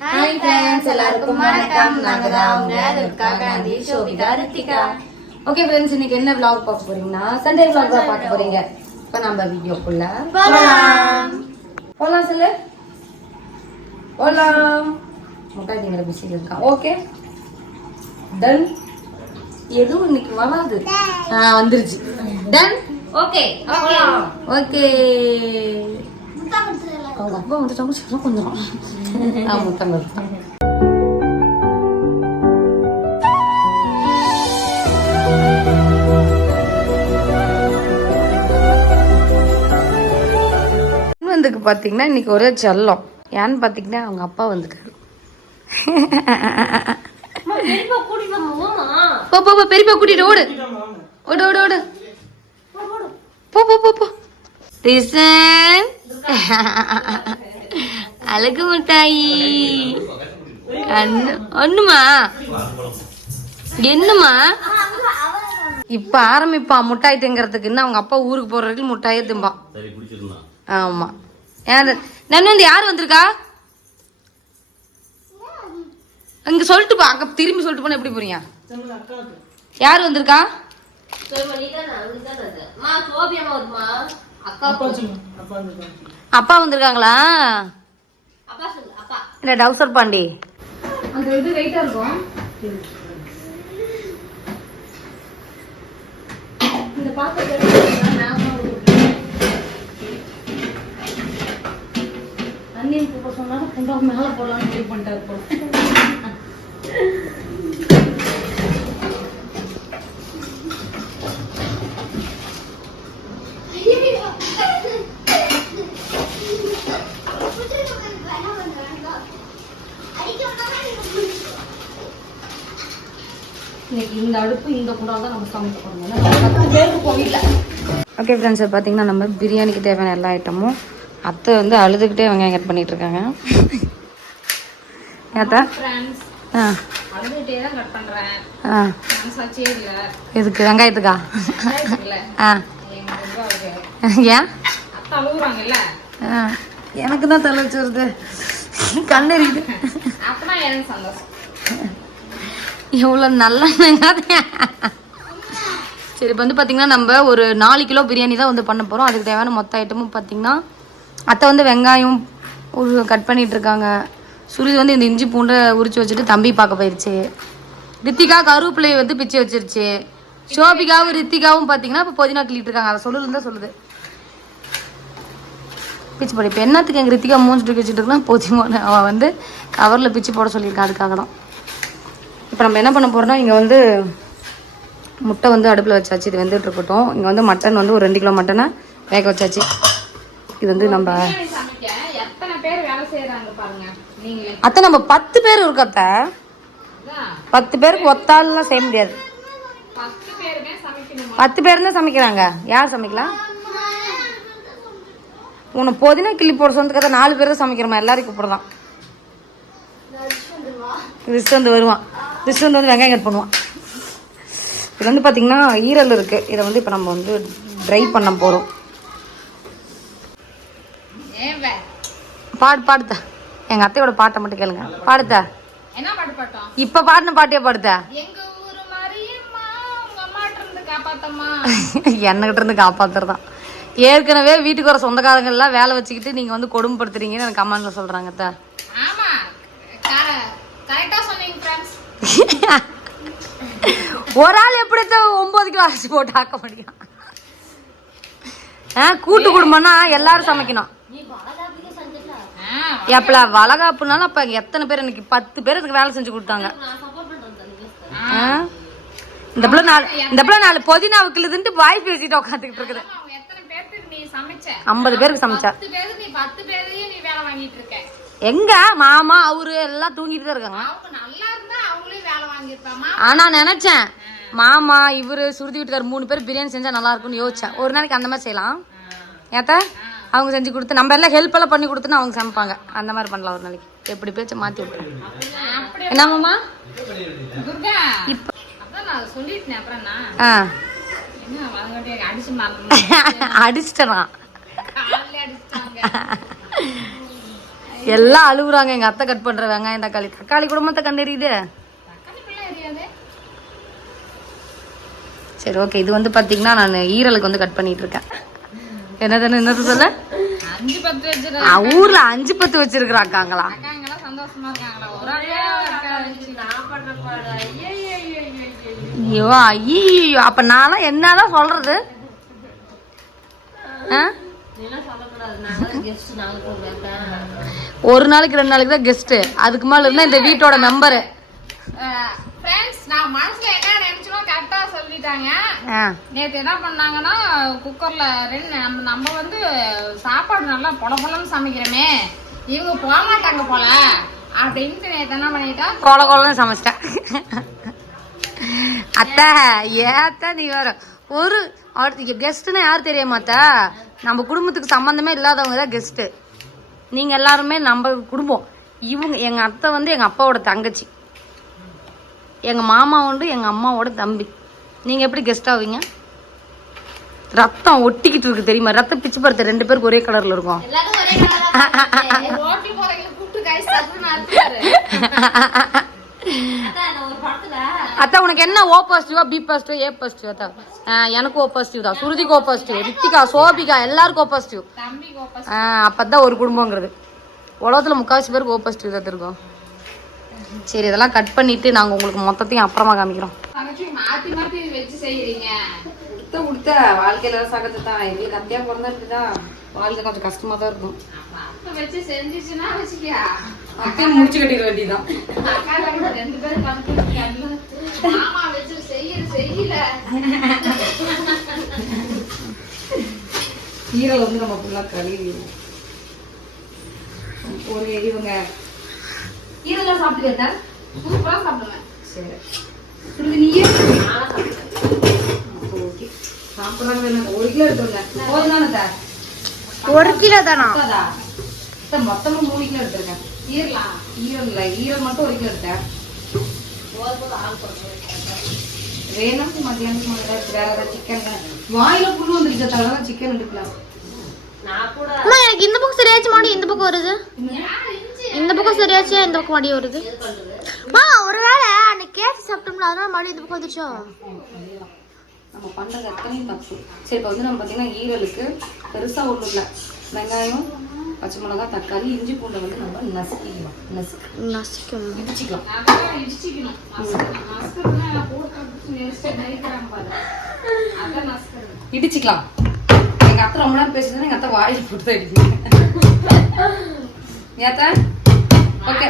Hi friends எல்லாருக்கும் வணக்கம். நாங்க தான் அவங்க துர்கா காந்தி சோபிகா ரித்திகா. ஓகே ஃப்ரெண்ட்ஸ் இன்னைக்கு என்ன vlog பார்க்க போறீங்கன்னா சண்டே vlog தான் பார்க்க போறீங்க. இப்போ நம்ம வீடியோக்குள்ள போலாம். போலாம் சொல்லு. போலாம். முட்டாய் திங்கிற பிஸியில் இருக்கான் ஓகே டன் எதுவும் இன்னைக்கு வராது. ஆ வந்துருச்சு. டன் ஓகே ஓகே அவங்க அப்பா வந்துட்டாங்க சொல்ல கொஞ்சம் ஆ முத்தம் கொடுத்தான் வந்துக்கு பார்த்தீங்கன்னா இன்னைக்கு ஒரே செல்லம் ஏன்னு பார்த்தீங்கன்னா அவங்க அப்பா வந்துட்டாரு. போ போ போ பெரியப்பா கூட்டிட்டு ஓடு. ஓடு ஓடு ஓடு. போ போ போ போ. ரிசன். அழகு மிட்டாயி ஒண்ணுமா? என்னம்மா? இப்ப ஆரம்பிப்பான் முட்டாய் திங்கறதுக்கு. இன்னும் அவங்க அப்பா ஊருக்கு போற வரைக்கும் முட்டாயே திம்பான். ஆமா. யாரு நான் வந்து யார் வந்திருக்கா? அங்க சொல்லிட்டு போ. அங்க திரும்பி சொல்லிட்டு போனா எப்படி போறீங்க யார் வந்திருக்கா? அப்பா வந்திருக்காங்களா? இல்ல டவுசர் பாண்டி. அந்த இது வெயிட்டா இருக்கும். இந்த தண்ணீர் போட சொன்னாலும் குண்டா மேல போடலாம்னு முடிவு பண்ணிட்டாரு போல இன்னைக்கு இந்த அடுப்பு இந்த குண்டால் தான் நம்ம சமைக்க போறோம் ஏன்னா நம்ம பத்து பேருக்கு போகல ஓகே ஃப்ரெண்ட்ஸ் பார்த்தீங்கன்னா நம்ம பிரியாணிக்கு தேவையான எல்லா ஐட்டமும் அத்தை வந்து அழுதுகிட்டே வெங்காயம் கட் பண்ணிட்டு இருக்காங்க. ஏத்தா ஆ. ஆ. எதுக்கு? வெங்காயத்துக்கா? ஆ. ஏன்? எனக்கு தான் தலை வச்சு வருது. எனக்கு சந்தோஷம். எவ்வளோ நல்ல சரி இப்போ வந்து பார்த்தீங்கன்னா நம்ம ஒரு நாலு கிலோ பிரியாணி தான் வந்து பண்ண போகிறோம் அதுக்கு தேவையான மொத்த ஐட்டமும் பார்த்தீங்கன்னா அத்தை வந்து வெங்காயம் ஒரு கட் பண்ணிகிட்டு இருக்காங்க. சுருதி வந்து இந்த இஞ்சி பூண்டை உரிச்சு வச்சுட்டு தம்பி பார்க்க போயிடுச்சு ரித்திகா கருவேப்பிலையை வந்து பிச்சு வச்சிருச்சு. சோபிகாவும் ரித்திகாவும் பார்த்தீங்கன்னா இப்போ புதினா கிள்ளிட்டு இருக்காங்க. அதை சொல்லுன்னு தான் சொல்லுது. பிச்சு போடு. இப்போ என்னத்துக்கு எங்கள் ரித்திகா மூஞ்சிட்டு வச்சுட்டு இருக்கலாம் போதிமான. அவள் வந்து கவரில் பிச்சு போட சொல்லியிருக்கான் அதுக்காக தான். இப்போ நம்ம என்ன பண்ண போறோம்னா இங்கே வந்து முட்டை வந்து அடுப்பில் வச்சாச்சு இது வெந்துட்டு இருக்கட்டும். இங்கே வந்து மட்டன் வந்து ஒரு ரெண்டு கிலோ மட்டனை வேக வச்சாச்சு. இது வந்து நம்ம அத்தை நம்ம பத்து பேர் இருக்கோம் அத்தை. பத்து பேருக்கு ஒத்தாலாம் செய்ய முடியாது. பத்து பேர் தான் சமைக்கிறாங்க. யார் சமைக்கலாம் உன்னை புதினா கிள்ளி போட சொந்தக்காக நாலு பேர் தான் சமைக்கிறோமா? எல்லாரும் கூப்பிடலாம் ரிஸ்ட் வந்து வருவான். ரிஸ்ட் வந்து வந்து வெங்காயம் கட் பண்ணுவான். இது வந்து பார்த்தீங்கன்னா ஈரல் இருக்குது இதை வந்து இப்போ நம்ம வந்து ட்ரை பண்ண போகிறோம் பாடு பாடுத்த. எங்கள் அத்தையோட பாட்டை மட்டும் கேளுங்க. பாடுத்த. பாட்டு இப்போ பாடின பாட்டியே பாடுத்த? என்னகிட்ட இருந்து காப்பாத்துறதான். ஏற்கனவே வீட்டுக்கு வர சொந்தக்காரங்க எல்லாம் வேலை வச்சுக்கிட்டு நீங்கள் வந்து கொடுமைப்படுத்துறீங்கன்னு எனக்கு கமெண்ட்ல சொல்கிறாங்க அத்தை. கரெக்டா சொன்னீங்க ஃப்ரெண்ட்ஸ் ஒரு ஆள் எப்படித்தான் ஒன்பது கிலோ அரிசி போட்டு ஆக்க முடியும்? ஆ கூட்டு குடும்பம்னா எல்லாரும் சமைக்கணும். எப்பல வளகாப்புனாலும் அப்ப எத்தனை பேர் எனக்கு பத்து பேர் இதுக்கு வேலை செஞ்சு கொடுத்தாங்க. ஆ? இந்த பிள்ளை நாலு இந்த பிள்ளை நாலு புதினா வைக்கலுதுன்ட்டு வாய் பேசிட்டு உட்காந்துக்கிட்டு இருக்குது அவங்க எத்தனை பேருக்கு நீ சமைச்ச ஐம்பது பேருக்கு சமைச்சா. எங்க மாமா அவரு எல்லாம் தூங்கிட்டு தான் இருக்காங்க. ஆனா நினைச்சேன் மாமா இவரு சுருதி வீட்டுக்கார் மூணு பேர் பிரியாணி செஞ்சா நல்லா இருக்கும்னு யோசிச்சேன். ஒரு நாளைக்கு அந்த மாதிரி செய்யலாம். ஏத்த அவங்க செஞ்சு கொடுத்து நம்ம எல்லாம் ஹெல்ப் எல்லாம் பண்ணி கொடுத்துன்னு அவங்க சமைப்பாங்க. அந்த மாதிரி பண்ணலாம் ஒரு நாளைக்கு. எப்படி பேச்ச மாத்தி அப்படி என்ன மாமா? நான் ஆ. அடிச்சிட்டேனா? எல்லாம் அழுகுறாங்க எங்க அத்தை கட் பண்ற வெங்காயம் தக்காளி. தக்காளி குடும்பத்தை கண்டறியுது. சரி ஓகே இது வந்து பாத்தீங்கன்னா நான் ஈரலுக்கு வந்து கட் பண்ணிட்டு இருக்கேன் என்னதுன்னு என்னது சொல்ல? ஊர்ல அஞ்சு பத்து வச்சிருக்கிறாக்காங்களா சந்தோஷமா இருக்காங்களா ஒரு ஆளே நான் பண்ற பாடு ஐயோ ஐயோ அப்ப நான்லாம் என்னதான் சொல்றது? ஆ? ஒரு நாளைக்கு ரெண்டு நாளைக்கு தான் கெஸ்ட் அதுக்கு மேல இருந்தா இந்த வீட்டோட மெம்பரு ஃப்ரெண்ட்ஸ் நான் மனசுல என்ன நினைச்சனோ கரெக்டா சொல்லிட்டாங்க. நேத்து என்ன பண்ணாங்கன்னா குக்கர்ல ரெண்டு நம்ம நம்ம வந்து சாப்பாடு நல்லா பொல பொலன்னு சமைக்கிறோமே. இவங்க போக மாட்டாங்க போல. அப்படின்ட்டு நேத்து என்ன பண்ணிட்டா கொல கொலன்னு சமைச்சிட்டேன். அத்தை ஏத்த நீ வேற? ஒரு கெஸ்ட்னா யார் தெரியுமாத்தா நம்ம குடும்பத்துக்கு சம்மந்தமே இல்லாதவங்க தான் கெஸ்ட்டு நீங்கள் எல்லாருமே நம்ம குடும்பம். இவங்க எங்கள் அத்தை வந்து எங்கள் அப்பாவோட தங்கச்சி. எங்கள் மாமா உண்டு எங்கள் அம்மாவோட தம்பி. நீங்கள் எப்படி கெஸ்ட் ஆவீங்க? ரத்தம் ஒட்டிக்கிட்டு இருக்கு தெரியுமா? ரத்தம் பிச்சு பருத்த ரெண்டு பேருக்கு ஒரே கலரில் இருக்கும். அத்தா உனக்கு என்ன ஓ பாசிட்டிவா பி பாசிட்டிவ் ஏ பாசிட்டிவ் அத்தா? எனக்கு ஓ பாசிட்டிவ் தான். சுருதிக்கு ஓ பாசிட்டிவ் ரித்திகா சோபிகா எல்லாருக்கும் ஓ பாசிட்டிவ் அப்பதான் ஒரு குடும்பங்கிறது. உலகத்துல முக்காவாசி பேருக்கு ஓ பாசிட்டிவ் தான் இருக்கும் சரி இதெல்லாம் கட் பண்ணிட்டு நாங்க உங்களுக்கு மொத்தத்தையும் அப்புறமா காமிக்கிறோம். மாத்தி மாத்தி வச்சு செய்யறீங்க. கொடுத்த கொடுத்த வாழ்க்கையில தான். எங்களுக்கு அத்தையா பிறந்தா இப்படிதான் வாழ்க்கை கொஞ்சம் கஷ்டமா தான் இருக்கும் அப்ப வச்சு செஞ்சுச்சுன்னா வச்சுக்கியா? அத்தையும் முடிச்சு கட்டிட வேண்டியதான் அக்கா ஈரல் வந்து நம்ம ஃபுல்லா கழுவி ஒரு இவங்க ஈரல்லாம் சாப்பிட்டு சூப்பரா சாப்பிடுவேன் சரி. சுருதி நீயே. ஓகே சாப்பிட்றாங்க ஒரு கிலோ எடுத்துருங்க போதுதானே ஒரு கிலோ தானா அக்காதா அத்தை, மொத்தமா மூணு கிலோ எடுத்திருக்கேன் ஈரலாம். இல்லை ஈரல் மட்டும் ஒரு கிலோ எடுத்தேன். வேணும் மத்தியானத்துக்கு மேலே வேற ஏதாவது சிக்கன் வாயில புண்ணு வந்துருச்சு அதனால சிக்கன் எடுக்கலாம். அம்மா எனக்கு இந்த பக்கம் சரியாச்சு மாடி இந்த பக்கம் வருது. இந்த பக்கம் சரியாச்சு இந்த பக்கம் மாடி வருது. அம்மா ஒருவேளை அன்னைக்கு கேட்டு சாப்பிட்டோம்ல அதனால மாடி இந்த பக்கம் வந்துச்சோ நம்ம பண்றது எத்தனையும் தப்பு. சரி இப்போ வந்து நம்ம பார்த்தீங்கன்னா ஈரலுக்கு பெருசா ஒன்றும் இல்லை. வெங்காயம் பச்சை மிளகாய் தக்காளி இஞ்சி பூண்டை வந்து நம்ம நசுக்கிக்கலாம். நசுக்கு நசிக்கணும். இடிச்சிக்கலாம். இடிச்சுக்கணும். இடிச்சிக்கலாம். எங்க அத்தை ரொம்ப நேரம் பேசுறது எங்க அத்தை வாயில போட்டு தான் இடிக்கணும். ஏத்தா ஓகே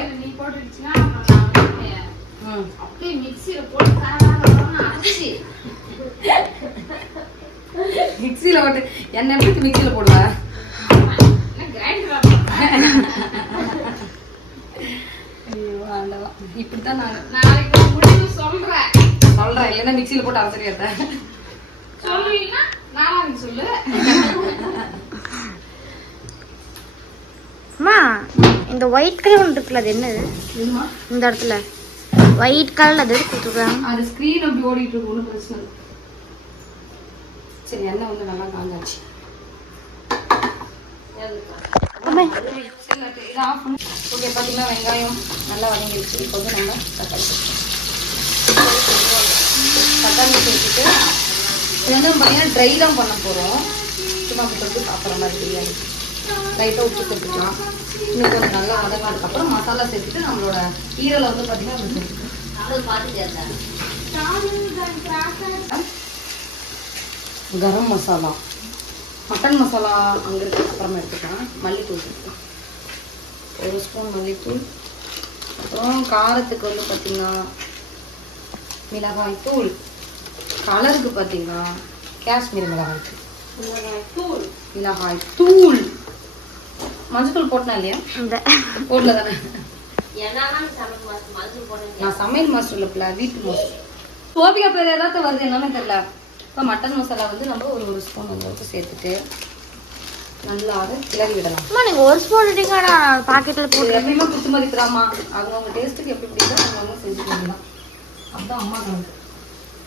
அப்படியே மிக்சியில போட்டு மிக்ஸியில் போட்டு என்ன எப்படி மிக்ஸியில் போடுவேன்? இப்படித்தான் நான் நாளைக்கு ஒரு முடிவு சொல்றேன். சொல்றேன் இல்லைன்னா மிக்ஸியில் போட்டு அரைச்சிருக்கேன் சொல்லுவீங்கன்னா சொல்லு. அம்மா இந்த ஒயிட் கலர் ஒன்று இருக்குல்ல அது என்னது? இந்த இடத்துல. ஒயிட் கலர்ல அது கொடுத்துருக்காங்க? அது ஸ்க்ரீன் அப்படி ஓடிட்டு இருக்கு ஒன்றும் பிரச்சனை சரி எண்ணெய் வந்து நல்லா காஞ்சாச்சு. இது ஆஃப் ஓகே பார்த்தீங்கன்னா வெங்காயம் நல்லா வதங்கிடுச்சு. இப்போ வந்து நம்ம தக்காளி. தக்காளி சேர்த்துட்டு இது வந்து பார்த்தீங்கன்னா ட்ரை தான் பண்ண போகிறோம் சும்மா தொட்டு சாப்பிட்ற மாதிரி பிரியாணி லைட்டாக உப்பு சேர்த்துக்கலாம் இன்னும் கொஞ்சம் நல்லா வதங்கினதுக்கப்புறம் மசாலா சேர்த்துட்டு நம்மளோட ஈரலை வந்து பார்த்தீங்கன்னா அப்படி சேர்த்துக்கலாம். கரம் மசாலா. மட்டன் மசாலா அங்கே இருக்க. அப்புறமா எடுத்துக்கலாம். மல்லித்தூள் ஒரு ஸ்பூன் மல்லித்தூள். அப்புறம் காரத்துக்கு வந்து பார்த்திங்கன்னா மிளகாய் தூள். கலருக்கு பார்த்தீங்கன்னா காஷ்மீர் மிளகாய் தூள். மிளகாய் தூள். மஞ்சள் போட்டனா இல்லையா? போடல தானே. நான் சமையல் மாஸ்டர் இல்லைப்ல வீட்டு மாஸ்டர். சோபிகா பேர் ஏதாவது வருது என்னன்னு தெரியல. இப்போ மட்டன் மசாலா வந்து நம்ம ஒரு ஒரு ஸ்பூன் அளவுக்கு சேர்த்துட்டு நல்லா அதை கிளறி விடலாம். அம்மா நீங்க ஒரு ஸ்பூன் எடுத்தீங்க நான் பாக்கெட்ல இது போட்டு எப்பயுமே குத்து மதிக்கிறாமா அவங்கவுங்க டேஸ்ட்டுக்கு எப்படி பிடிக்குதோ அவங்கவுங்க செஞ்சுக்க வேண்டியதான் அதுதான் அம்மா கணக்கு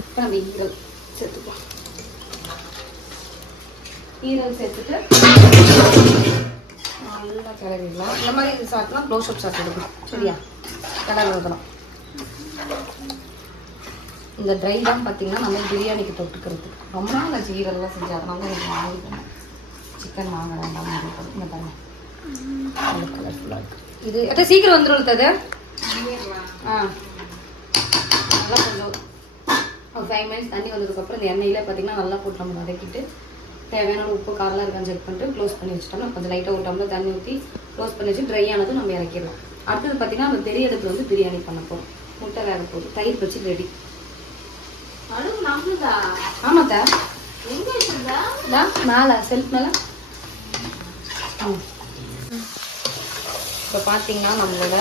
இப்போ நம்ம ஈரல் சேர்த்துக்கலாம். ஈரல் சேர்த்துட்டு நல்லா கிளறிடலாம் இந்த மாதிரி சாப்பிட்லாம் க்ளோஸ் அப் சாப்பிட்டு எடுக்கணும் சரியா? கிளறி வைக்கணும் இந்த ட்ரை தான் பார்த்தீங்கன்னா நம்ம பிரியாணிக்கு தொட்டுக்கிறதுக்கு ரொம்ப நாள் ஆச்சு ஈரல்லாம் செஞ்சு அதனால தான் எனக்கு வாங்கிக்கிறேன் சிக்கன் வாங்க வேண்டாம் இந்த பாருங்க. கலர்ஃபுல்லாக இருக்கு. இது எட்ட சீக்கிரம் வந்துடும் அது. ஆ. நல்லா கொஞ்சம் ஒரு ஃபைவ் மினிட்ஸ் தண்ணி வந்ததுக்கப்புறம் இந்த எண்ணெயில பார்த்தீங்கன்னா நல்லா போட்டு நம்ம வதக்கிட்டு தேவையான உப்பு காரெலாம் இருக்கான்னு செக் பண்ணிட்டு க்ளோஸ் பண்ணி வச்சுட்டோம்னா கொஞ்சம் லைட்டாக ஒரு டம்ளர் தண்ணி ஊற்றி க்ளோஸ் பண்ணி வச்சு ட்ரை ஆனதும் நம்ம இறக்கிடலாம். அடுத்தது பார்த்தீங்கன்னா நம்ம பெரிய இடத்துல வந்து பிரியாணி பண்ண போகிறோம் முட்டை வேக போகுது தயிர் வச்சு ரெடி ஆமாத்தா. மேலே செல்ஃப் மேலே. இப்போ பார்த்தீங்கன்னா நம்மளோட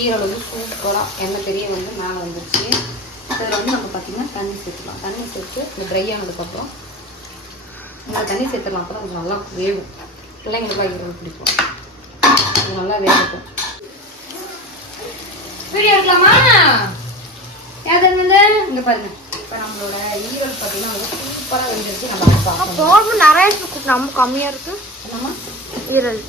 ஈரல் வந்து சூப்பராக எண்ணெய் தெரிய வந்து மேலே வந்துருச்சு. இதில் வந்து நம்ம பார்த்தீங்கன்னா தண்ணி சேர்த்துக்கலாம். தண்ணி சேர்த்து இந்த ட்ரை ஆனதுக்கப்புறம் இந்த தண்ணி சேர்த்துடலாம். அப்போ கொஞ்சம் நல்லா வேகும். பிள்ளைங்களுக்கு ஈரல் பிடிக்கும். இது நல்லா வேகட்டும். வீடியோ எடுக்கலாமா? வந்து? இங்கே பாருங்க. இப்போ நம்மளோட ஈரல் பார்த்தீங்கன்னா சூப்பராக வெந்துருச்சு நம்ம போடும்போது நிறைய ரொம்ப கம்மியா இருக்கு. என்னம்மா? ஈரல்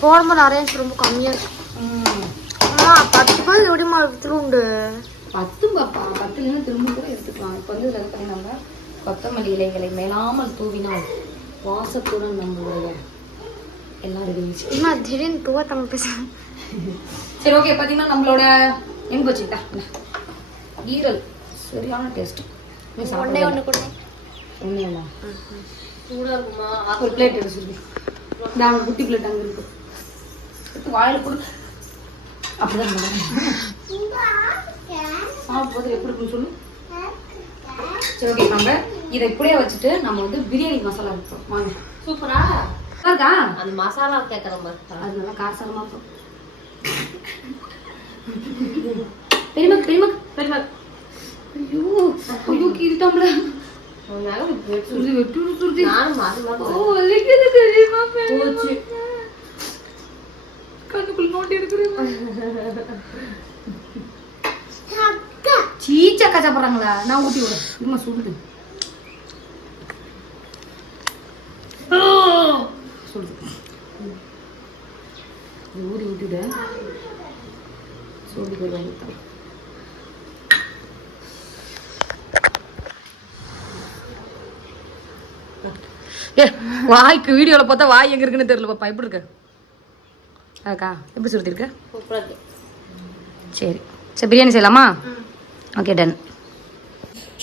போடும்போது நிறைய ரொம்ப கம்மியா இருக்கு. ம். அம்மா பத்து பேர் எப்படிமா உண்டு பத்து பாப்பா. பத்துலேருந்து திரும்ப கூட எடுத்துக்கலாம். இப்போ வந்து இதில் நம்ம கொத்தமல்லி இலைகளை மேலாமல் தூவினால் வாசத்துடன் நம்மளுடைய எல்லாம் ரெடி என்ன திடீர்னு தமிழ் பேசுறேன் சரி ஓகே பார்த்தீங்கன்னா நம்மளோட எங்க போச்சுட்டா ஈரல். சரியான டேஸ்ட் ஒன்னே ஒன்று கொடுங்க. ஒன்றுமா ஒரு பிளேட் எடுத்து நான் குட்டி பிளேட் அங்கே இருக்கு. வாயில் கொடு. அப்படிதான் சாப்பிடும்போது எப்படி இருக்குன்னு சொல்லு. சரி ஓகே நம்ம இதை இப்படியே வச்சுட்டு நம்ம வந்து பிரியாணி மசாலா வைப்போம் வாங்க. சூப்பரா? இருக்கா? அந்த மசாலா கேட்கற மாதிரி அது நல்லா காரசாரமா இருக்கும். பெரியமா பெரியமா பெரியமா ஐயோ ஐயோ சுருதி வெட்டு சுருதி. ஓ வலிக்குது தெரியுமா போச்சு. கண்ணுக்குள்ள நோண்டி எடுக்கிறேன். கச்சப்படுறாங்களா நான் ஊட்டி இது ஊதி ஊட்டிவிட சுடு போயிடுவாங்க ஏ வாய்க்கு வீடியோவில் பார்த்தா வாய் எங்க இருக்குன்னு தெரியல பாப்பா. எப்படி இருக்கு? அக்கா எப்படி சுருத்தி இருக்கு சூப்பரா இருக்கு. சரி. சரி பிரியாணி செய்யலாமா? ஓகே டன்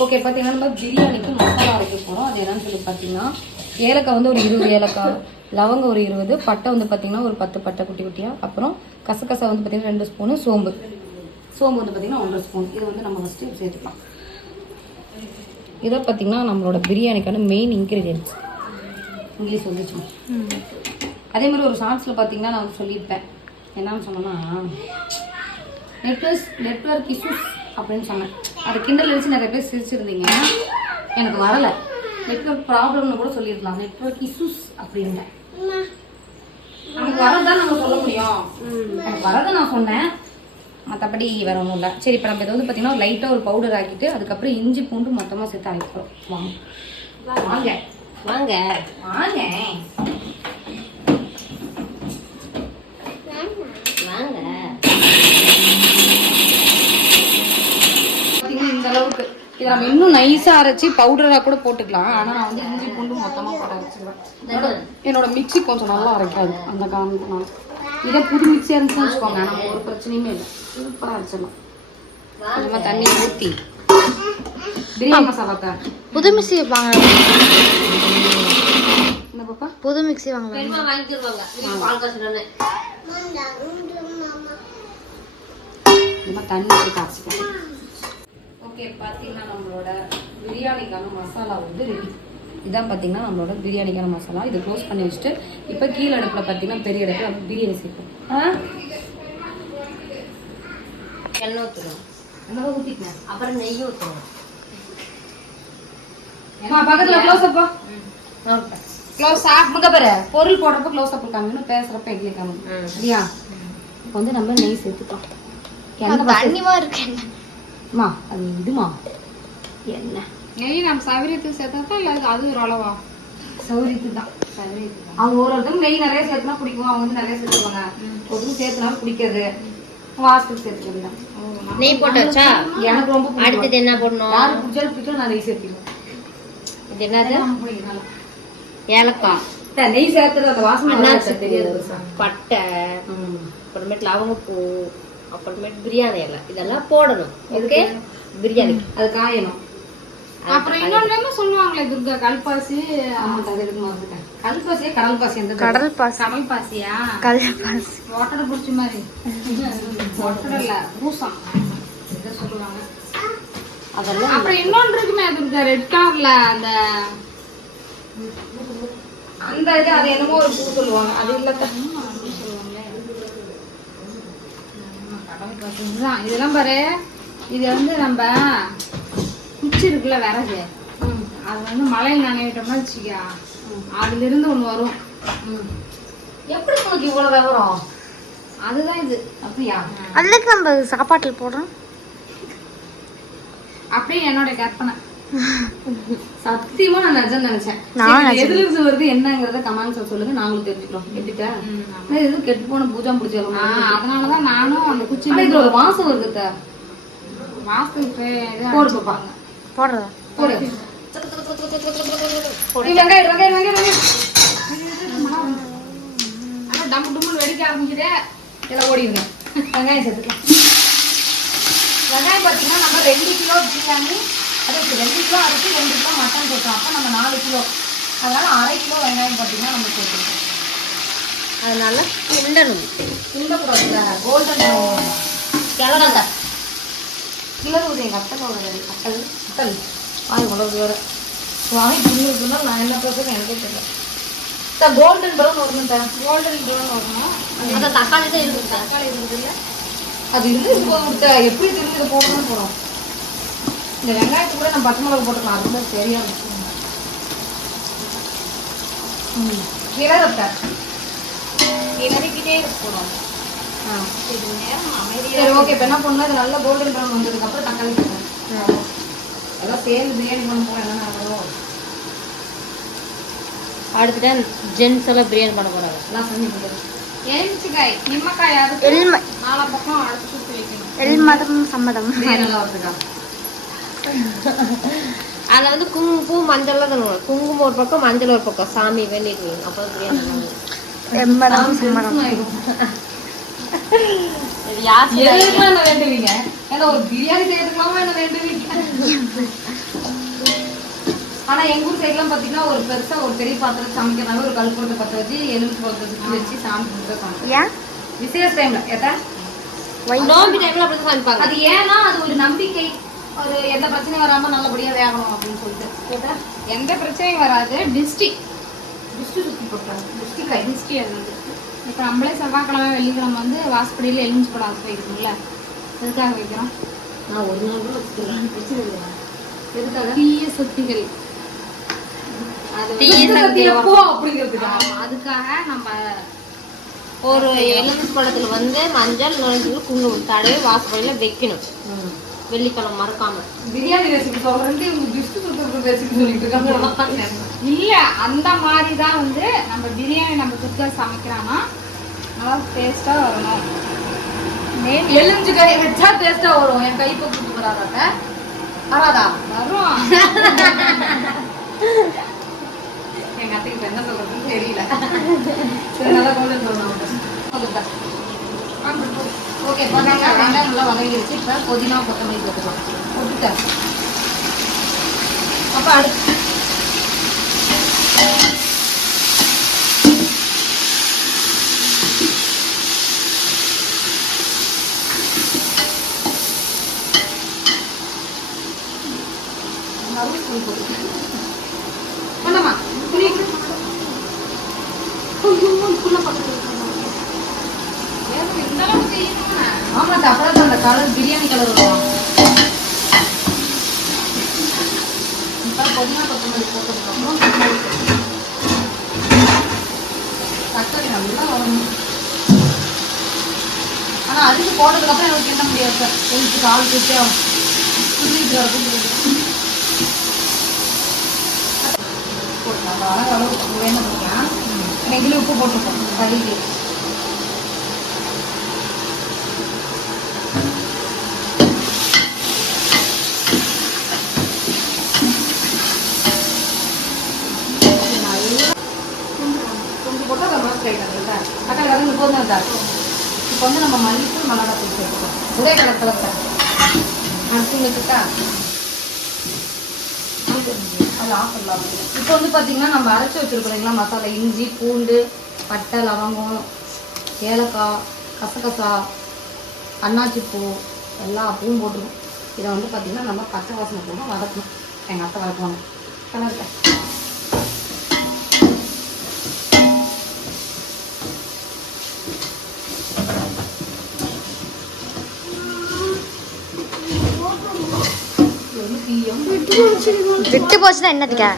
ஓகே பார்த்தீங்கன்னா நம்ம பிரியாணிக்கு மசாலா அரைக்க போகிறோம் அது என்னன்னு சொல்லி பார்த்தீங்கன்னா ஏலக்காய் வந்து ஒரு இருபது ஏலக்காய் லவங்கம் ஒரு இருபது பட்டை வந்து பார்த்தீங்கன்னா ஒரு பத்து பட்டை குட்டி குட்டியாக அப்புறம் கசகசா வந்து பார்த்தீங்கன்னா ரெண்டு ஸ்பூனு சோம்பு. சோம்பு வந்து பார்த்தீங்கன்னா ஒன்றரை ஸ்பூன் இது வந்து நம்ம ஃபஸ்ட்டு சேர்த்துக்கலாம். இதை பார்த்தீங்கன்னா நம்மளோட பிரியாணிக்கான மெயின் இன்க்ரீடியன்ஸ் இங்கிலீஷ் வந்துச்சு அதே மாதிரி ஒரு ஷார்ட்ஸில் பார்த்தீங்கன்னா நான் சொல்லியிருப்பேன். என்னன்னு சொன்னேன்னா நெட்வொர்க் நெட்வொர்க் இஷ்யூஸ் அப்படின்னு சொன்னேன். அது கிண்டல் வச்சு நிறைய பேர் சிரிச்சிருந்தீங்க. எனக்கு வரலை. நெட்வொர்க் ப்ராப்ளம்னு கூட சொல்லியிருக்கலாம். நெட்வொர்க் இஷ்யூஸ் அப்படின்ட்டேன் நமக்கு வரதான் நம்ம சொல்ல முடியும். எனக்கு வரதை நான் சொன்னேன். மற்றபடி வேற ஒன்றும் இல்லை. சரி இப்போ நம்ம இதை வந்து பார்த்தீங்கன்னா லைட்டாக ஒரு பவுடர் ஆக்கிட்டு அதுக்கப்புறம் இஞ்சி பூண்டு மொத்தமாக சேர்த்து அரைக்கிறோம். வாங்க. வாங்க. வாங்க வாங்க. வாங்க. இந்த அளவுக்கு. இதை நம்ம இன்னும் நைஸாக அரைச்சி பவுடராக கூட போட்டுக்கலாம். ஆனால் நான் வந்து இஞ்சி பூண்டு மொத்தமாக போட வச்சுருவேன். என்னோட- மிக்சி கொஞ்சம் நல்லா அரைக்காது. அந்த காரணத்தினால. இதை புது மிக்ஸியாக இருந்துச்சுன்னு வச்சுக்கோங்க. நம்ம ஒரு பிரச்சனையுமே இல்லை. சூப்பராக அரைச்சிடலாம். கொஞ்சமாக தண்ணி ஊற்றி பிரியாணி மசாலா புது மிக்சி வாங்க. இந்த பாப்பா? புது மிக்சி இந்த மாதிரி தண்ணி ஊற்றி காய்ச்சிக்கலாம். ஓகே பார்த்தீங்கன்னா நம்மளோட பிரியாணிக்கான மசாலா வந்து ரெடி. இதான் பார்த்தீங்கன்னா நம்மளோட பிரியாணிக்கான மசாலா. இதை க்ளோஸ் பண்ணி வச்சுட்டு இப்போ கீழே அடுப்பில் பார்த்தீங்கன்னா பெரிய அடுப்பில் நம்ம பிரியாணி சேர்ப்போம். ஆ? எண்ணெய் ஊற்றணும் என்ன ஊற்றிக்கணும் அப்புறம் நெய் ஊற்றணும் ஏமா பக்கத்தில் க்ளோஸ் அப்பா க்ளோஸ் முக பாரு பொருள் போடுறப்ப க்ளோஸ் அப் காமிக்கணும் பேசுகிறப்ப எங்கே ம். சரியா? இப்போ வந்து நம்ம நெய் சேர்த்துக்கலாம். தண்ணிமா இருக்கு மா அது இதுமா? எண்ணெய் நெய் நம்ம சவரியத்துக்கு சேர்த்தா இல்லை அது ஒரு அளவா? சௌரியத்துக்கு தான். அவங்க ஒரு ஒருத்தவங்க நெய் நிறைய சேர்த்துனா பிடிக்கும்? அவங்க வந்து நிறைய சேர்த்துக்குவாங்க. ஒருத்தரும் சேர்த்துனாலும் பிடிக்காது. வாசத்துக்கு சேர்த்துக்கலாம் நெய் போட்டாச்சா? எனக்கு ரொம்ப அடுத்தது என்ன போடணும்? யாருக்கு பிடிச்சாலும் பிடிக்கும் நான் நெய் சேர்த்திடுவேன் இது என்னது. ஏலக்காய். நெய் சேர்த்துறது அந்த வாசனை தெரியாது. பட்டை. அப்புறமேட்டு லவங்கப்பூ அப்புறமேட்டு பிரியாணி எல்லாம். இதெல்லாம் போடணும். ஓகே? பிரியாணி. அது காயணும். அப்புறம் இன்னொன்னு சொல்லுவாங்களே துர்கா கல்பாசி. ஆமாம் அது எடுத்து மறந்துட்டேன் கல்பாசியா கடல் பாசி எந்த கடல் பாசி கடல் பாசியா கடல் பாசி ஒட்டடை பிடிச்ச மாதிரி. ஒட்டடை இல்ல பூசம். இதை சொல்லுவாங்க. அதெல்லாம் அப்புறம் இன்னொன்று இருக்குமே துர்கா ரெட் கலர்ல அந்த அந்த இது அது என்னமோ ஒரு பூ சொல்லுவாங்க. அது இல்லத்த இதுதான். இதெல்லாம் பாரு. இது வந்து நம்ம குச்சி இருக்குல்ல விறகு அது வந்து மழையில் நனைவிட்டோம்னா வச்சுக்கா அதுல இருந்து ஒண்ணு வரும். எப்படி உனக்கு இவ்வளவு விவரம்? அதுதான் இது. அப்படியா? அதுக்கு நம்ம சாப்பாட்டில் போடுறோம். அப்படியே என்னோட கற்பனை. சத்தியமா நான் நிஜம் நினைச்சேன். எதுல இருந்து வருது என்னங்கறத கமெண்ட்ஸ் சொல்லுங்க. நாங்களும் தெரிஞ்சுக்கிறோம். எப்படிட்டா ஆனா இது கெட்டு போன பூஜா பிடிச்சாலும் ஆ, அதனாலதான் நானும் அந்த குச்சி இதுல ஒரு வாசம் வருது அத்தை. வாசத்துக்கு இது போடு பாப்பா. போடுறதா? போடு. வெங்காயம் வெங்காயம் வெங்காயம் வெங்காயம் ஆனா டம்மு டும்முன்னு வெடிக்க ஆரம்பிக்குதே. எல்லாம் ஓடிடுங்க. வெங்காயம் சேர்த்துக்கலாம். வெங்காயம் பார்த்தீங்கன்னா நம்ம ரெண்டு கிலோ பிரியாணி அது ரெண்டு கிலோ அரிசி ரெண்டு கிலோ மட்டன் போட்டோம் அப்போ நம்ம நாலு கிலோ. அதனால அரை கிலோ வெங்காயம் பார்த்தீங்கன்னா நம்ம சேர்த்துருக்கோம் அதனால கிண்டணும் கிண்டக்கூடாதுல கோல்டன் கிளறாங்க கிளறு உதவி கட்டல் ஒரு கட்டல். கட்டல். வாய் உழவு வேற வாய் இருக்குன்னா நான் என்ன பேசுறேன் எனக்கே தெரியல. சார் கோல்டன் ப்ரௌன் வரணும் சார். கோல்டன் ப்ரௌன் வரணும். அந்த தக்காளி தான் இருக்கு தக்காளி இருந்தது அது இருந்து கொடுத்த எப்படி திரும்பி போடணும்னு போகிறோம் இந்த வெங்காயத்துக்கு கூட நம்ம பச்சை மிளகு போட்டுக்கலாம். அது தான் சரியா இருக்கும் ம். கிளறத்தை கிளறிக்கிட்டே இருக்கணும் ஆ இது நேரம் அமைதியா சரி ஓகே இப்போ என்ன பண்ணணும்? இது நல்ல கோல்டன் ப்ரௌன் வந்ததுக்கப்புறம் தக்காளி போடுறேன். எல்லாம் சேர்ந்து பிரியாணி ஜென்ஸ் எல்லாம் பிரியாணி பண்ண போறாங்க. எல்லாம் செஞ்சு கொடுக்குறது எலுமிச்சக்காய் நிம்மக்காய் அதுக்கு எலும நாலா பக்கம் அடுத்து வைக்கணும். சம்மதம். நல்லா வருதுக்கா அதில் வந்து குங்குமப்பூ மஞ்சள்லாம் தருவாங்க குங்குமம் ஒரு பக்கம் மஞ்சள் ஒரு பக்கம். சாமி வேண்டிடுவீங்க அப்போ பிரியாணி நல்லா எதுக்குலாம் என்ன வேண்டுவீங்க? ஏன்னா ஒரு பிரியாணி செய்யறதுக்கெல்லாம் என்ன வேண்டுவீங்க? ஆனா எங்க ஊர் சைட்லாம் பாத்தீங்கன்னா ஒரு பெருசா ஒரு பெரிய பாத்திரம் சமைக்கிறனால ஒரு கல்புரத்தை பத்த வச்சு எலுமிச்சு பழத்தை சுத்தி வச்சு சாமி கும்பிட்டு ஏன்? விசேஷ டைம்ல ஏத்தா? நோம்பி டைம்ல அப்படி சமைப்பாங்க. அது ஏன்னா அது ஒரு நம்பிக்கை. ஒரு எந்த பிரச்சனையும் வராம நல்லபடியா வேகணும் அப்படின்னு சொல்லிட்டு. எந்த பிரச்சனையும் வராது. டிஸ்ட்ரிக் திருஷ்டி சுத்தி போட்டாங்க திருஷ்டி கை டிஸ்ட்ரிக் அது இப்போ நம்மளே செவ்வாய்க்கிழமை வெள்ளிக்கிழமை வந்து வாசப்படியில் எலுமிச்சு படம் அது வைக்கணும்ல. எதுக்காக வைக்கிறோம்? நான் ஒரு நாள் கூட இல்லை. எதுக்காக? தீய சக்திகள். அதுக்காக நம்ம ஒரு எலுமிச்சை பழத்துல வந்து மஞ்சள் நுழைஞ்சு குங்குமம் தடவை வாசப்படியில் வைக்கணும். வெள்ளிக்கிழமை மறக்காம. பிரியாணி ரெசிபி இவங்க கிஃப்ட் கொடுக்குற ரெசிபி சொல்லிட்டு இருக்காங்க. இல்ல அந்த மாதிரி தான் வந்து நம்ம பிரியாணி நம்ம சுத்தா சமைக்கிறோம்னா நல்லா டேஸ்டா வரணும் எலுமிச்சு கை வச்சா டேஸ்டா வரும். என் கை பக்கம் வராதாக்க வராதா வரும். எங்க அத்தைக்கு என்ன சொல்றதுன்னு தெரியல. சரி நல்லா கொண்டு சொல்லணும் ஓகே பண்ணாங்க வெங்காயம் நல்லா வதங்கிடுச்சு இப்போ புதினா கொத்தமல்லி போட்டுக்கலாம் போட்டுட்டேன் அப்போ அடுத்து மறுபடியும் புளி போட்டுக்கலாம். பண்ணமா புளி கொஞ்சம் புள்ள பக்கத்துல ஏதோ இந்த அளவுக்கு செய்யணும்னா ஆமா அப்பதான் அந்த கலர் பிரியாணி கலர் வரும் இப்ப புதினா கொத்தமல்லி தக்காளி நல்லா வரணும் ஆனால் அதுக்கு போட்டதுக்கப்புறம் எனக்கு என்ன முடியாது சார் கொஞ்சம் கால் குத்தி குத்திட்டு வர குத்தி போட்டா அளவு அளவு வேணும் பண்ணிக்கலாம் நெகிழி உப்பு போட்டுருக்கோம் கறிக்கு கொஞ்சம் போட்டு அதை ரோஸ்ட் ஆகிடும் அக்கா கலந்து இப்போ வந்து நம்ம மல்லிப்பூ மிளகா தூள் சேர்த்துக்கோம் ஒரே கலத்தில் கலர் சார் அரிசி அது ஆஃப் இப்போ வந்து பார்த்தீங்கன்னா நம்ம அரைச்சி வச்சுருக்கோம் மசாலா இஞ்சி பூண்டு பட்டை லவங்கம் ஏலக்காய் கசகசா அன்னாச்சி பூ எல்லா பூவும் போட்டுருக்கோம் இதை வந்து பார்த்தீங்கன்னா நம்ம பச்சை வாசனை போட்டு வதக்கணும். எங்கள் அத்தை வதக்குவாங்க. கலர்க்க விட்டு போச்சுன்னா என்னதுக்கா?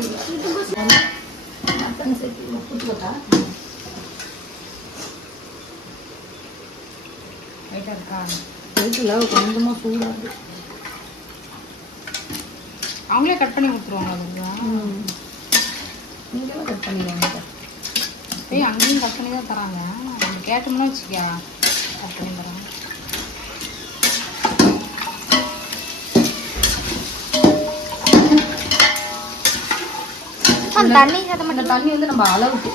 கொஞ்சமாக இருக்கு அவங்களே கட் பண்ணி கொடுத்துருவாங்க அதுக்கு இங்கெல்லாம் கட் பண்ணிடுவாங்க. ஏய் அங்கேயும் கட் பண்ணி தான் தராங்க. நம்ம கேட்டோம்னா வச்சுக்க கட் பண்ணி தராங்க தண்ணி அதை அந்த தண்ணி வந்து நம்ம அளவுக்கு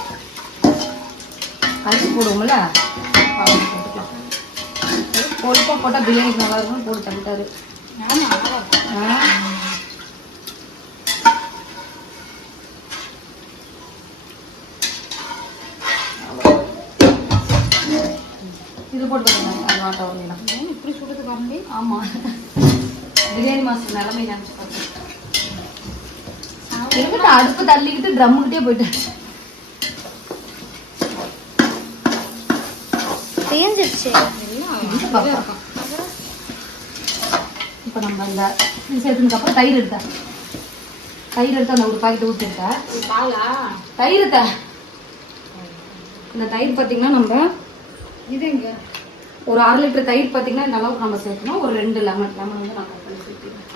அரிசி போடுவோம்ல போட்டுக்கலாம். பொறுப்பாக போட்டால் பிரியாணிக்கு நல்லா இருக்கும் போட்டு ஆ. இது போட்டு பாருங்க, அது ஏன் இப்படி சுடுறது கம்பி ஆமாம் பிரியாணி மாஸ்டர் நிலைமை நினச்சி பார்த்தேன் இருக்கட்டும் அடுப்பு தள்ளிக்கிட்டு ட்ரம்முக்கிட்டே போயிட்டேன் தேஞ்சிருச்சு. இப்போ நம்ம இந்த இது சேர்த்ததுக்கப்புறம் தயிர் எடுத்தேன் தயிர் எடுத்து அந்த ஒரு பாக்கெட் ஊற்றிருக்கேன் பாலா? தயிர் இந்த தயிர் பார்த்தீங்கன்னா நம்ம இது எங்க? ஒரு அரை லிட்டர் தயிர் பார்த்தீங்கன்னா இந்த அளவுக்கு நம்ம சேர்க்கணும். ஒரு ரெண்டு லெமன் லெமன் வந்து நான் கட் பண்ணி சேர்த்துக்கிறேன்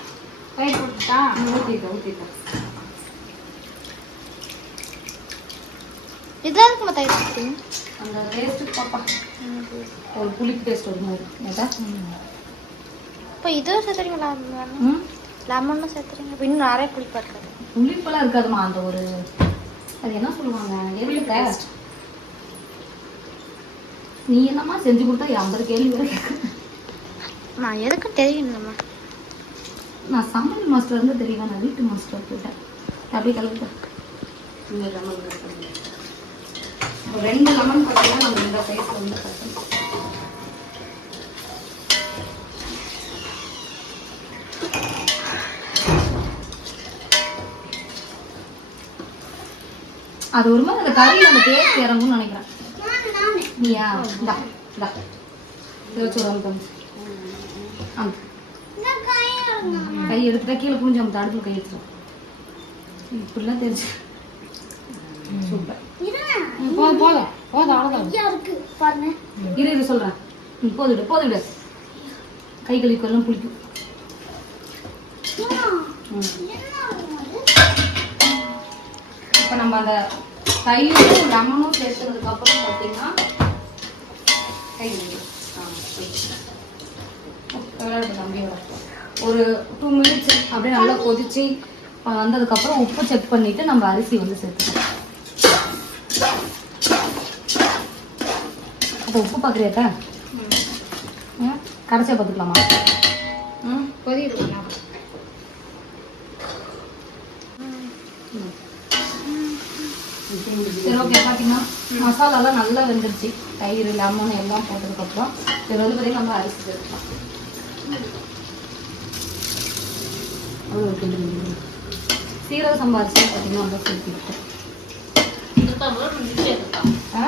தயிர் போட்டுட்டா? ஊற்றிட்டேன் ஊற்றிட்டேன் இதான் இருக்குமா தயிர் ஊத்துறீங்க? அந்த டேஸ்ட்டு பாப்பா. ஒரு புளிப்பு டேஸ்ட் ஒரு மாதிரி. ஏதா? இப்போ இதுவும் சேர்த்துறீங்க லெமன் ம்? லெமனும் சேர்த்துறீங்க. இப்போ இன்னும் நிறைய புளிப்பா இருக்காது புளிப்பெல்லாம் இருக்காதுமா அந்த ஒரு அது என்ன சொல்லுவாங்க? எதுக்கு நீ என்னம்மா செஞ்சு கொடுத்தா ஐம்பது கேள்வி வரை நான் எதுக்கும் தெரியணும்மா. நான் சமையல் மாஸ்டர் வந்து தெரியல நான் வீட்டு மாஸ்டர் போயிட்டேன். அப்படியே கலந்துட்டேன் இந்த லெமன் cut பண்ணி. ஒரு ரெண்டு லெமன் பார்த்தீங்கன்னா நம்ம இந்த சைஸ் வந்து கட் அது ஒரு மாதிரி அந்த கறி நம்ம டேஸ்ட் இறங்கும்னு நினைக்கிறேன். நீயா? இந்தா இந்தா. இதை வச்சு கை எடுத்துட்டா கீழே புரிஞ்சு அவங்க தடுப்பு கை எடுத்துடும் இப்படிலாம் தெரிஞ்சு. சூப்பர். போதும். போதும் போதும் அவ்வளோதான் இருக்கு. பாருங்க. இரு இரு சொல்கிறேன் போதுடு போதுடு கை கழுவிக்கெல்லாம் புளிக்கும். இப்போ நம்ம அந்த தயிரும் லெமனும் சேர்த்ததுக்கப்புறம் பார்த்தீங்கன்னா கை. ஒரு டூ மினிட்ஸ் அப்படியே நல்லா கொதிச்சு வந்ததுக்கப்புறம் உப்பு செக் பண்ணிட்டு நம்ம அரிசி வந்து சேர்த்துக்கலாம். அப்போ உப்பு பார்க்குறியாக்கா ம். கடைசியாக பார்த்துக்கலாமா? ம் கொதி இருக்கணும் சரி ஓகே பார்த்தீங்கன்னா மசாலாலாம் நல்லா வெந்துருச்சு. தயிர் லெமன் எல்லாம் போட்டதுக்கப்புறம் இது வந்து பார்த்தீங்கன்னா நம்ம அரிசி சேர்த்துக்கலாம் அவ்வளோ சீரக சம்பா அரிசி பார்த்தீங்கன்னா நம்ம சேர்த்துருக்கோம். ஆ?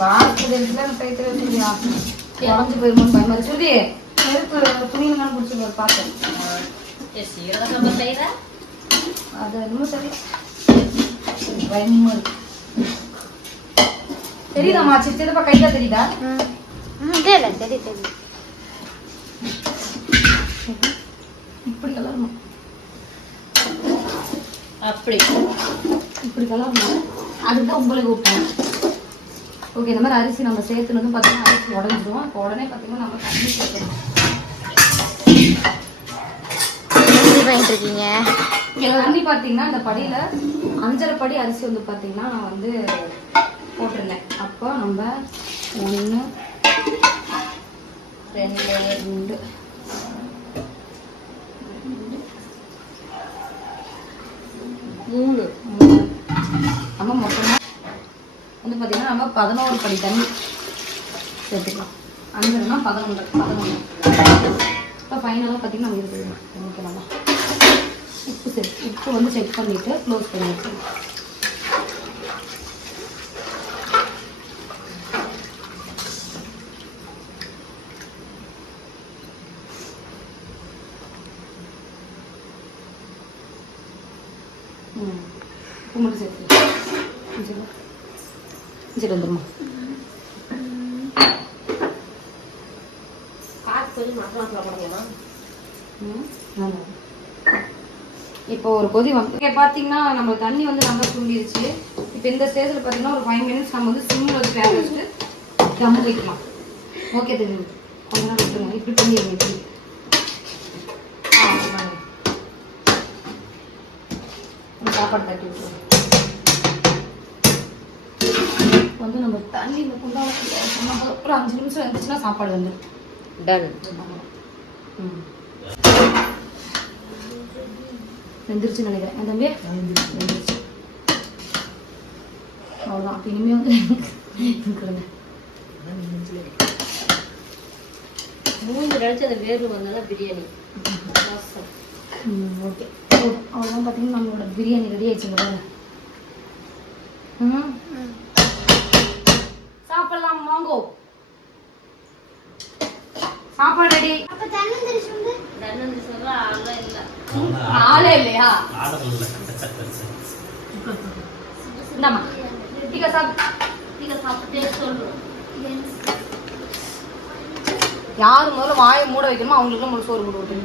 பாஸ்மதி அரிசிலாம் கைத்துல வச்சுருக்கியா உடஞ்சி போயிருமோன்னு பயமா இருக்கு நெருப்பு துணியில் தான் பிடிச்சிருக்காரு பார்த்தேன் அது என்னமோ சரி பயமா இருக்கு தெரியுதாம்மா சித்தப்பா கையில தெரியுதா ம் ம் தெரியல தெரியும் தெரியும் இப்படி கலருமா அப்படி இப்படி கலருமா அதுதான் உங்களை கூப்பிட்டேன் ஓகே இந்த மாதிரி அரிசி நம்ம சேர்த்துனதும் பார்த்தீங்கன்னா அரிசி உடஞ்சிரும். இப்போ உடனே பார்த்தீங்கன்னா நம்ம தண்ணி சேர்க்கணும். பண்ணிட்டு இருக்கீங்க தண்ணி பார்த்தீங்கன்னா இந்த படியில் அஞ்சரை படி அரிசி வந்து பார்த்தீங்கன்னா நான் வந்து போட்டிருந்தேன். அப்போ நம்ம ஒன்று ரெண்டு ரெண்டு. மூணு. மூணு. நம்ம மொத்தமாக வந்து பார்த்தீங்கன்னா நம்ம பதினோரு படி தண்ணி சேர்த்துக்கலாம். அஞ்சுனா பதினொன்று பதினொன்று. இப்போ ஃபைனலாக பார்த்தீங்கன்னா நம்ம இருக்குது பண்ணிக்கலாமா உப்பு செக் உப்பு வந்து செக் பண்ணிவிட்டு க்ளோஸ் பண்ணி வச்சுக்கலாம் ம் உப்பு மட்டும் சேர்த்து சரி வந்துருமா. இப்போ ஒரு கொதி வந்து இங்கே பார்த்தீங்கன்னா நம்ம தண்ணி வந்து நல்லா சுண்டிருச்சு இப்போ இந்த ஸ்டேஜில் பார்த்தீங்கன்னா ஒரு ஃபைவ் மினிட்ஸ் நம்ம வந்து சிம்மில் வச்சு வேக வச்சுட்டு தம் வைக்கலாம். ஓகே தெரியும் கொஞ்ச நேரம் விட்டுருங்க இப்படி பண்ணிடுங்க இப்படி. சாப்பாடு தட்டி விட்டுருங்க. வந்து நம்ம தண்ணி இந்த போதும். ஒரு அஞ்சு நிமிஷம் இருந்துச்சுன்னா சாப்பாடு வந்து. டன் ம். வெந்துருச்சு நினைக்கிறேன். தம்பி வெந்துருச்சு. அவ்வளோதான் இனிமே வந்து கொடுங்க மூணு கழிச்சு அந்த வேர்வு வந்தாலும் பிரியாணி. ம் ஓகே. அவ்வளோதான் பார்த்தீங்கன்னா நம்மளோட பிரியாணி ரெடி ஆயிடுச்சு பாருங்க ம் சாப்பிடலாம் வாங்கோ ரெடி அப்ப தண்ணி தெரிச்சு வந்து தன்னு சொல்ல ஆளே இல்லை. ஆளே இல்லையா? இந்தாம்மா. டீக்கா சாப்பிட்டு நீங்க சாப்பிட்டே சொல்லுவோம் யார் முதல்ல வாயை மூட வைக்கணுமோ அவங்களுக்கு முதல்ல சோறு போட்டு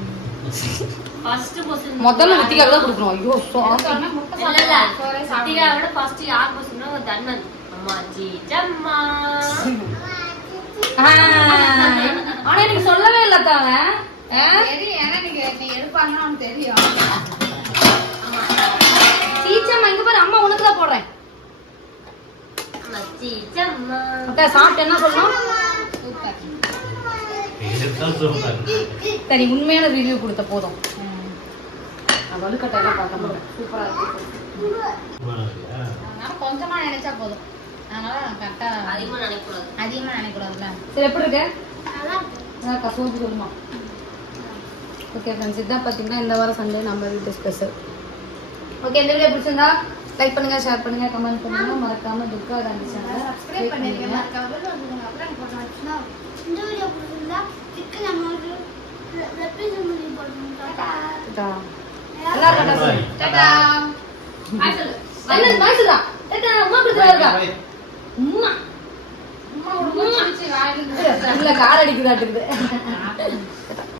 பொசிஷன் முதல்ல ரித்திகாவுக்கு தான் கொடுக்கணும். ஐயோ சாரி இல்ல. இல்ல சத்தியா விட ஃபர்ஸ்ட் யார் பொசிஷன் தன்னன் அம்மா ஜி ஜம்மா ஆனா எனக்கு சொல்லவே இல்லை தாங்க தெரியும் ஏன்னா நீங்க நீ எடுப்பாங்கன்னு தெரியும். சீச்சம்மா இங்க பாரு அம்மா உனக்கு தான் போடுறேன் சாப்பிட்டு என்ன சொல்லணும்? சரி உண்மையான ரிவ்யூ கொடுத்த போதும். நான் வலுக்கட்டை எல்லாம் பார்க்க மாட்டேன். சூப்பரா இருக்கு. அதனால கொஞ்சமா நினைச்சா போதும். அதனால கரெக்டா அதிகமா நினைக்கூடாது அதிகமா நினைக்கூடாதுல்ல சரி எப்படி இருக்கு? நல்லா கசோப்பு சொல்லுமா ஓகே ஃப்ரெண்ட்ஸ் இதான் பார்த்தீங்கன்னா இந்த வாரம் சண்டே நம்ம வீட்டு ஸ்பெஷல் ஓகே இந்த வீடியோ பிடிச்சிருந்தா லைக் பண்ணுங்க ஷேர் பண்ணுங்க கமெண்ட் பண்ணுங்க. மறக்காம துர்கா காந்தி சேனலை சப்ஸ்கிரைப் பண்ணிருக்கேன் அப்புறம் போட்டோம் ஆச்சுன்னா இந்த வீடியோ பிடிச்சிருந்தா இதுக்கு நம்ம ஒரு ரெப்ரசன்ட் பண்ணி போடணும். டாடா எல்லாரும் டாடா. டாடா என்ன பாய் சொல்றா டாடா அம்மா கொடுத்துறாருக்கா ஒரு மூச்சு வாயிலிருந்து இல்ல கார் அடிக்குதாட்டுக்குது